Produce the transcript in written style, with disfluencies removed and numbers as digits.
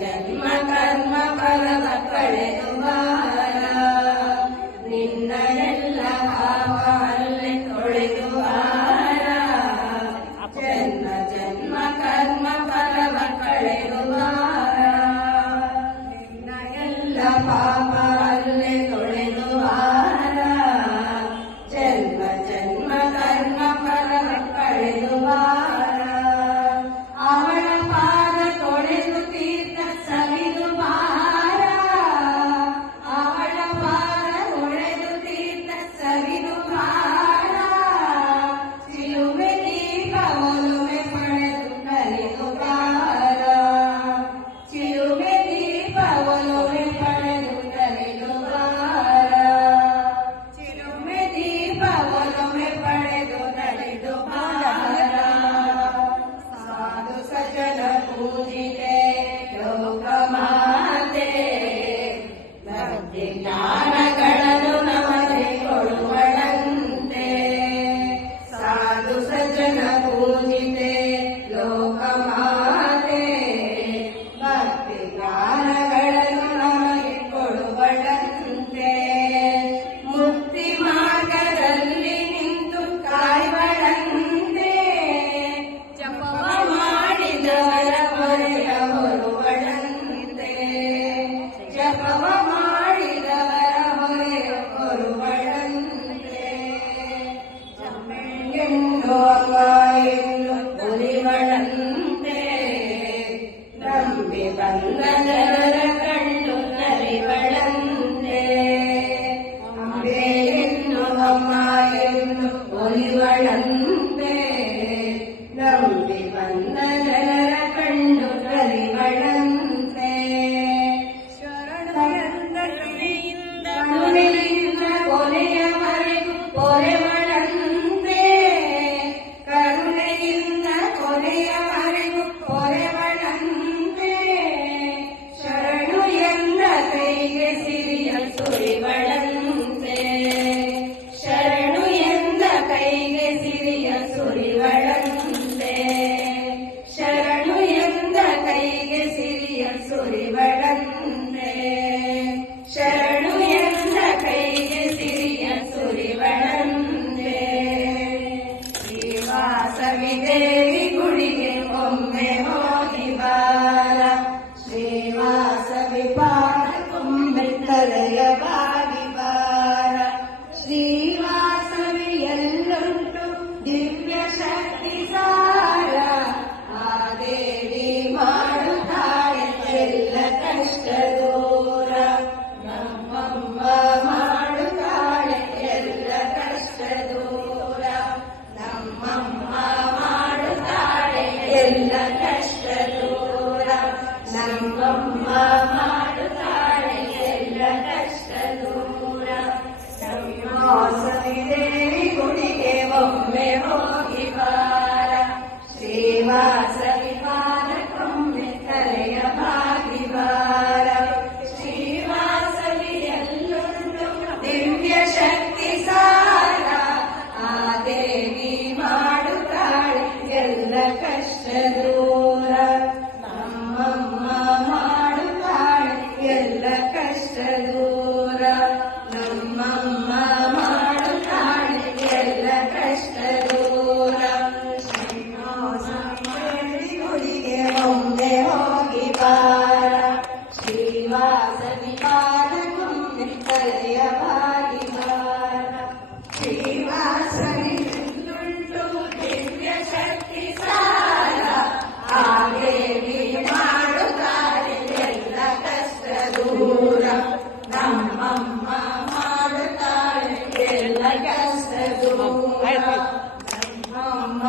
ಜನ್ಮ ಕರ್ಮ ಫಲವ ಕಳೆದು ಬಾರ ನಿನ್ನ ಎಲ್ಲ ಪಾಪ ಅಲ್ಲೇ ತೊಳೆದು ಬಾರ ಜನ್ಮ ಜನ್ಮ ಕರ್ಮ ಫಲವ ಕಳೆದು ಬಾರ ನಿನ್ನ ಎಲ್ಲ ಪಾಪ ಅಲ್ಲೇ ತೊಳೆದು ಬಾರ ಜನ್ಮ ಜನ್ಮ ಕರ್ಮ ಫಲವ ಕಳೆದು ಬಾರ ಅವಳ ಪಾದ ತೊಳೆದು ತೀರ್ಥ ಸವಿದು ಬಾರ ಅವಳ ಪಾದ ತೊಳೆದು ತೀರ್ಥ ಸವಿದು ಬಾರ ಚಿಲುಮೆ ದೀಪ ಒಲುಮೆ ಪಡೆದು ಕಲಿದು ಬಾರ ಚಿಲುಮೆ ದೀಪ ಒಲುಮೆ ಪಡೆದು ಕಲಿದು ಬಾರ ಚಿಲುಮೆ ದೀಪ ಒಲುಮೆ ಪಡೆದು ಕಲಿದು ಬಾರ ಸಾಧು ಸಜ್ಜನ ಪೂಜಿತೆ ಲೋಕ ಮಾತೆ ಭಕ್ತಿ ಜ್ಞಾನಗಳನ್ನು ನಮಗೆ ಕೊಡುವಳಂತೆ ಸಾಧು ಸಜ್ಜನ ಪೂಜಿತೆ ಲೋಕ ಮಾತೆ ಭಕ್ತಿ ಜ್ಞಾನಗಳನ್ನು ನಮಗೆ ಕೊಡುವಳಂತೆ ಮುಕ್ತಿ ಮಾರ್ಗದಲ್ಲಿ ನಿಂತು ಕಾಯುವಳಂತೆ ಜಪವ ಮಾಡಿದವರ ಹೊರೆಯ ಹೊರುವಳಂತೆ ಜಪವ ಮಾಡಿದವರ ಹೊರೆಯ ಹೊರುವಳಂತೆ ಹೆಣ್ಣು ಅಮ್ಮ ಎಂದು ಒಲಿವಳಂತೆ ನಂಬಿ ಬಂದ ಜನರ ಕಣ್ಣು ನಲಿವಳಂತೆ ಅಂಬೆ ಹೆಣ್ಣು ಅಮ್ಮ ಎಂದು ಒಲಿವಳಂತೆ ನಂಬಿ ಬಂದ ಜನರ ಕಣ್ಣು ಕಲಿವಳಂತೆ ಶರಣೆಯಿಂದ ಕರುಣೆಯಿಂದ ಕೊನೆಯವರೆಗೂ ಪೊರೆವಳಂತೆ ಕರುಣೆಯಿಂದ ಕೊನೆಯವರೆಗೂ ಪೊರೆವಳಂತೆ ಶರಣು ಎಂದ ಕೈಗೆ ಸಿರಿಯ ಸುರಿವಳಂತೆ ಶರಣು ಎಂದ ಕೈಗೆ ಸಿರಿಯ ಸುರಿವಳಂತೆ ಶರಣು ಎಂದ ಕೈಗೆ ಸಿರಿಯ ಸುರಿವಳಂತೆ ಶರಣು ಎಂದ ಕೈಗೆ ಸಿರಿಯ ಸುರಿವಳಂತೆ ಶ್ರೀವಾಸವಿ ದೇವಿ ಗುಡಿಗೆ ಒಮ್ಮೆ ಹೋಗಿ ಬಾರ ಶ್ರೀವಾಸವಿ ಪಾದಕ್ಕೊಮ್ಮೆ ತಲೆಯ ಬಾಗಿ ಬಾರ ಶ್ರೀವಾಸವಿ ಎಲ್ಲುಂಟು ದಿವ್ಯ ಶಕ್ತಿ ಸಾರ ಆ ದೇವಿ ಮಾಡುತ್ತಾಳೆ ಎಲ್ಲ ಕಷ್ಟ ದೂರ ನಮ್ಮಮ್ಮ ಮಾಡುತ್ತಾಳೆ ಎಲ್ಲ ಕಷ್ಟ ದೂರ ನಮ್ಮಮ್ಮ ಮಾಡುತ್ತಾಳೆ ಎಲ್ಲ ಕಷ್ಟ ದೂರ ನಮ್ಮಮ್ಮ ಮಾಡುತ್ತಾಳೆ ಎಲ್ಲ ಕಷ್ಟ ದೂರ ಶ್ರೀವಾಸವಿ ದೇವಿ ಗುಡಿಗೆ ಒಮ್ಮೆ ಹೋಗಿ ಬಾರ ಶ್ರೀವಾಸವಿ ಪಾದಕ್ಕೊಮ್ಮೆ ತಲೆಯ ಬಾಗಿ ಬಾರ ಶ್ರೀವಾಸವಿ ಎಲ್ಲುಂಟು ದಿವ್ಯ ಶಕ್ತಿ ಸಾರ ಆ ದೇವಿ ಮಾಡುತ್ತಾಳೆ ಎಲ್ಲ ಕಷ್ಟ ದೂರ ನಮ್ಮಮ್ಮ ಮಾಡುತ್ತಾಳೆ ಎಲ್ಲ ಕಷ್ಟ ದೂರ ನಮ್ಮಮ್ಮ ಮಾಡುತ್ತಾಳೆ ಎಲ್ಲ ಕಷ್ಟ ದೂರ ಶ್ರೀವಾಸವಿ ಗುಡಿಗೆ ಒಮ್ಮೆ ಹೋಗಿ ಬಾರ ಶ್ರೀವಾಸವಿ ಪಾದಕ್ಕೊಮ್ಮೆ ತಲೆಯ ಬಾಗಿ ಬಾರ ಶ್ರೀವಾಸವಿ ಎಲ್ಲುಂಟು ದಿವ್ಯ ಶಕ್ತಿ ಸಾರ ಆ ದೇವಿ ಮಾಡುತ್ತಾರೆ ಎಲ್ಲ ಕಷ್ಟ ದೂರ ನಮ್ಮಮ್ಮ ಮಾಡುತ್ತಾಳೆ ಎಲ್ಲ ಕಷ್ಟ ದೂರ ನಮ್ಮಮ್ಮ